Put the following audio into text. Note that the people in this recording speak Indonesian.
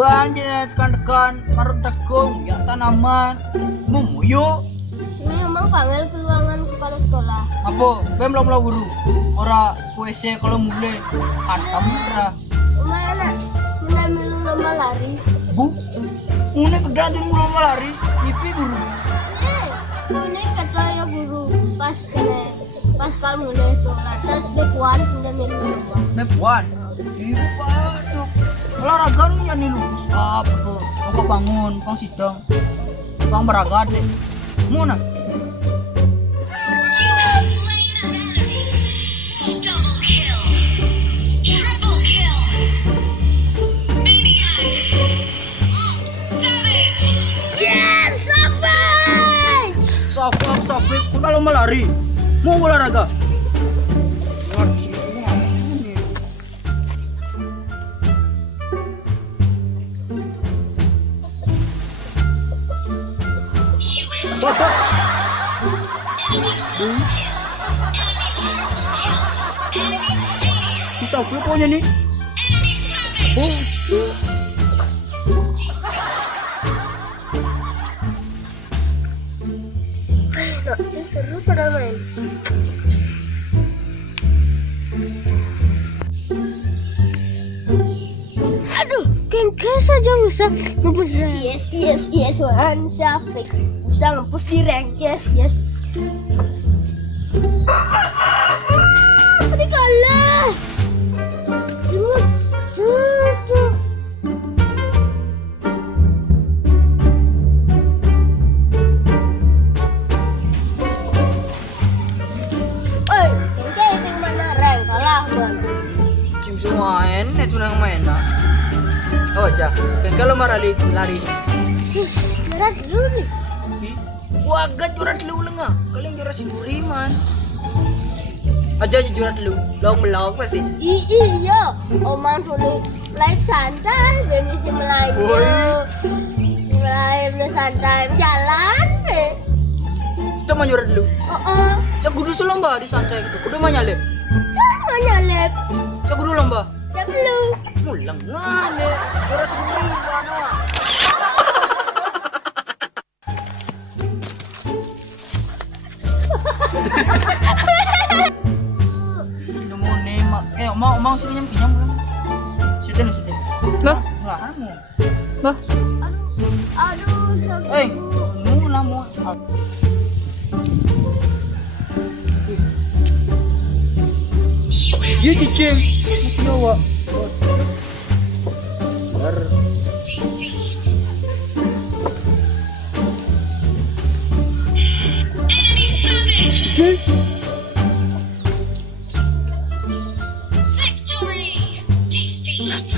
banjir tekan-tekan marut tekung ya tanaman mumuyo. Ini emang panggil keluangan kepala sekolah. Apa? Bem lo guru. Ora puisi kalau mulai hantam ora. Mana? Mana milu lomba lari? Bu, mune kedaden lomba lari, ipi guru. Ini kata ya guru pas kamu mulai itu lantas bekuan sudah milu lomba. Nepuan. Ibu patuk. Olahraga nih ya nilu. Apa tuh? Mau bangun, pang sidang, pang beragam deh. Muna. Double kill. Triple kill. Maniac. Savage. Yes, savage! Safik, kok kalau melari? Mau olahraga? Bisa gue punya nih. Oh. Seru pada main. Aduh, kengkes saja bisa ngepus. Yes, Wan Syafiq bisa ngepus di rank. Yes. Tadi kalah. Cuma. Oi, kengkes yang mana rank kalah Wan. Cim main, itu yang main lah. Oh aja, kan kalau marah lari. Yes, berat dulu nih. Wah, agak jurat lu lengah. Kalian jurat si Duriman. Aja jurat lu, lauk pasti. Iya, Oman dulu live santai, benisi Melayu. Live santai jalan. Kita mau jurat lu. Oh, Cak kudu selomba di santai gitu. Kudu mah nyalip. sama nyalep. Cak kudu lomba. Ya belum. Mulang ngane. Jurat si Duriman. Nemu nih, mau sini pinjam belum? Sudah. Bah, Nggak mau. bah. Aduh, sakit. Eh, nunggu lah mau. Iya cicing, mau nyawa. Defeat. Enemy savage. Cicing. Victory. Defeat.